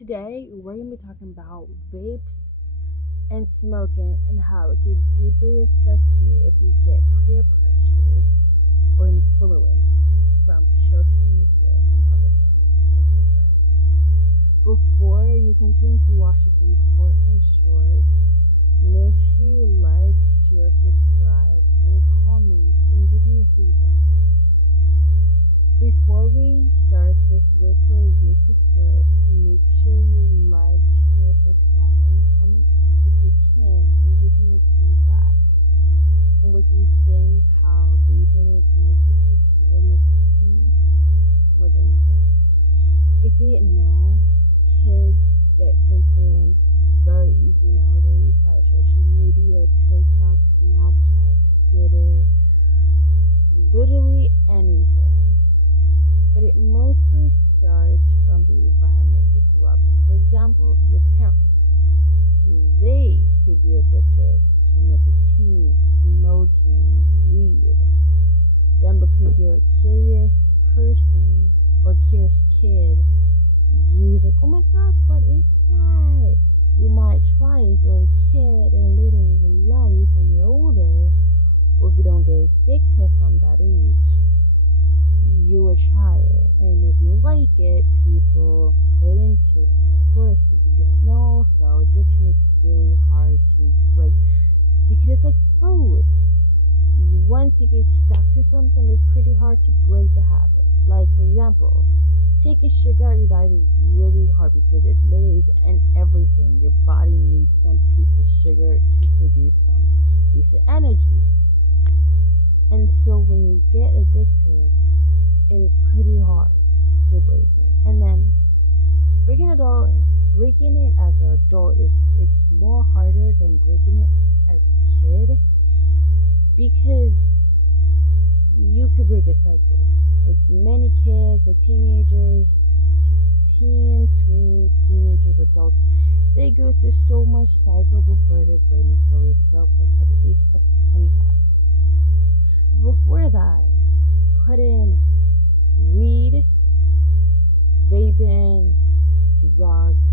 Today, we're going to be talking about vapes and smoking and how it can deeply affect you if you get peer pressured or influence from social media and other things like your friends. Before you continue to watch this important short, make sure you like, share, subscribe, and comment and give me your feedback. Before we start this little YouTube short, make sure you like, share, subscribe, and comment if you can, and give me your feedback. And what do you think how vaping and smoking is slowly affecting us more than you think? If you didn't know, kids get influenced very easily nowadays by social media, TikTok, Snapchat, Twitter, literally anything. But it mostly starts from the environment you grew up in. For example, your parents. They could be addicted to nicotine, smoking, weed. Then, because you're a curious person or curious kid, use like, oh my god, what is that? You might try as a kid, and later in your life, when you're older, or if you don't get addicted from that age, you would try it, and if you like it, people get into it. And of course, if you don't know, so addiction is really hard to break because it's like food. Once you get stuck to something, it's pretty hard to break the habit. Like, for example, taking sugar out of your diet is really hard because it literally is in everything. Your body needs some piece of sugar to produce some piece of energy. And so when you get addicted, it is pretty hard to break it. And then breaking it as an adult is it's more harder than breaking it as a kid because you could break a cycle. Like many kids, like teenagers, teens, tweens, teenagers, adults, they go through so much cycle before their brain is fully developed at the age of 25. Before that, put in weed, vaping, drugs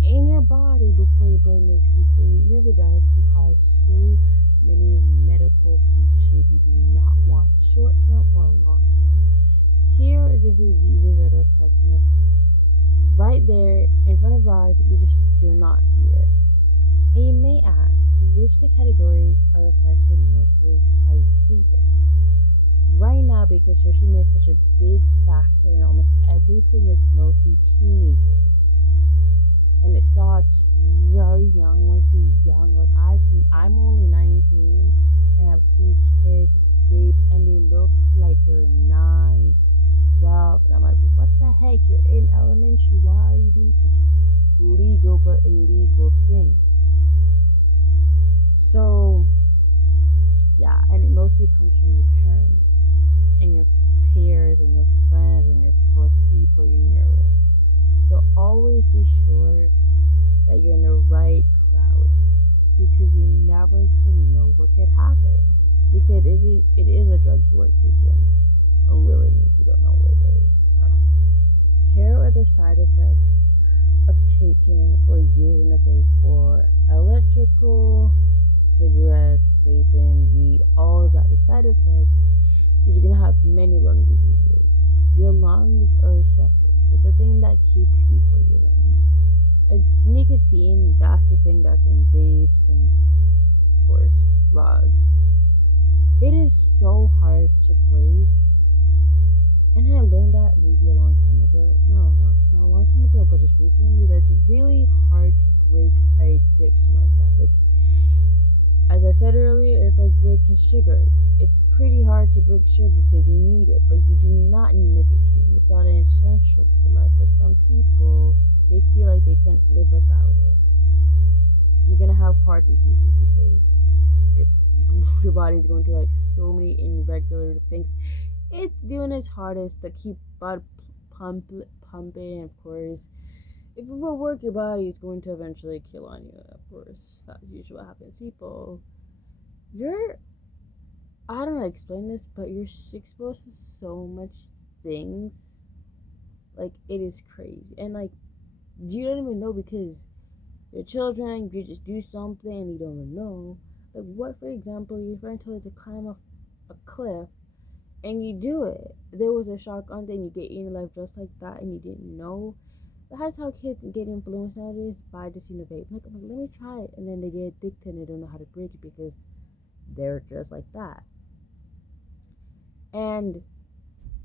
in your body before your brain is completely developed could cause so many medical conditions you do not want, short term or long term. Here are the diseases that are affecting us right there in front of our eyes, we just do not see it. And you may ask, which the categories are affected mostly by vaping? Right now, because social media is such a big factor in almost everything, is mostly teenagers, and it starts very young. When I say young, like I'm only 19, and I've seen kids vape, and they look like they're 9, 12, and I'm like, what the heck? You're in elementary. Why are you doing such legal but illegal things? So yeah, and it mostly comes from your parents and your peers and your friends and your close people you're near with. So always be sure that you're in the right crowd because you never could know what could happen. Because it is a drug you are taking unwillingly if you don't know what it is. Here are the side effects of taking or using a vape or electrical, cigarette, vaping, weed, all of that. The side effects is you're gonna have many lung diseases. Your lungs are essential. It's the thing that keeps you breathing. Nicotine, that's the thing that's in vapes and of course drugs. It is so hard to break. And I learned that maybe a long time ago. No, not a long time ago, but just recently that it's really hard to break an addiction like that. Like as I said earlier, it's like breaking sugar. It's pretty hard to break sugar because you need it, but you do not need nicotine. It's not an essential to life, but some people, they feel like they couldn't live without it. You're going to have heart diseases because your body's going to like so many irregular things. It's doing its hardest to keep blood pumping, of course. If you overwork your body, it's going to eventually kill on you. Of course, that's usually what happens. People, I don't know how to explain this, but you're exposed to so much things. Like, it is crazy. And, like, You don't even know because your children, you just do something and you don't even know. Like, what, for example, your friend told you to climb a cliff and you do it. There was a shark on there and you get eaten alive just like that and you didn't know. That's how kids get influenced nowadays by just vape. Like, I'm like, let me try it. And then they get addicted and they don't know how to break it because they're just like that. And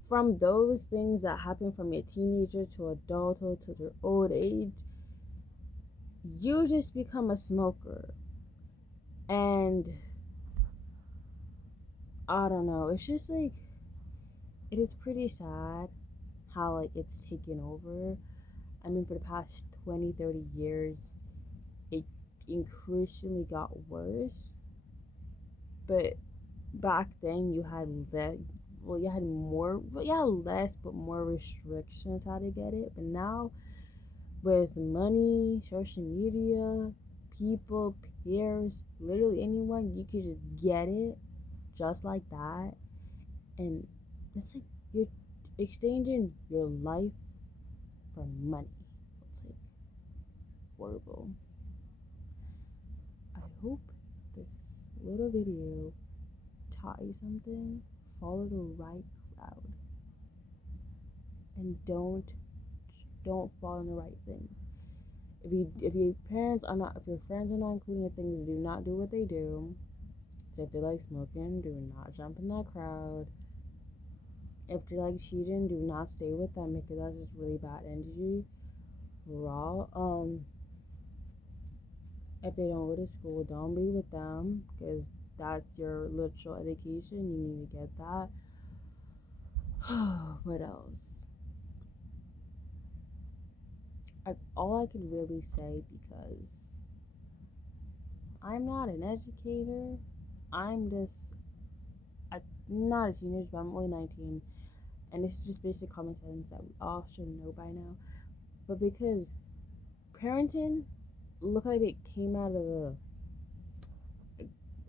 from those things that happen from your teenager to adulthood to your old age, you just become a smoker. And I don't know, it's just like, it is pretty sad how like it's taken over. I mean, for the past 20, 30 years, it increasingly got worse. But back then, you had less. Well, you had more. Well, you had less, but more restrictions how to get it. But now, with money, social media, people, peers, literally anyone, you could just get it, just like that. And it's like you're exchanging your life for money. It's like horrible. I hope this little video taught you something. Follow the right crowd and don't fall in the right things. If your parents are not, if your friends are not including the things, do not do what they do. So if they like smoking, do not jump in that crowd. If they like cheating, do not stay with them because that's just really bad energy. Raw. If they don't go to school, don't be with them because that's your literal education. You need to get that. What else? That's all I can really say because I'm not an educator. I'm just not a teenager, but I'm only 19. And it's just basic common sense that we all should know by now. But because parenting looked like it came out of the,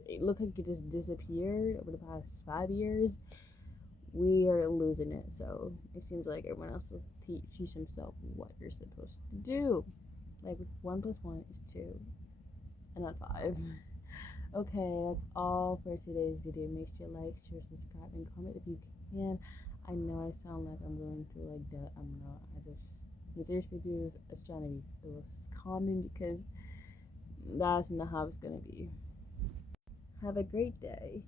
it looked like it just disappeared over the past 5 years, we are losing it. So it seems like everyone else will teach himself what you're supposed to do. Like 1 plus 1 is 2 and not 5. Okay, that's all for today's video. Make sure you like, share, subscribe, and comment if you can. I know I sound like I'm going through like that. I'm not. I just in serious videos, it's trying to be the most common because that's not how it's gonna be. Have a great day.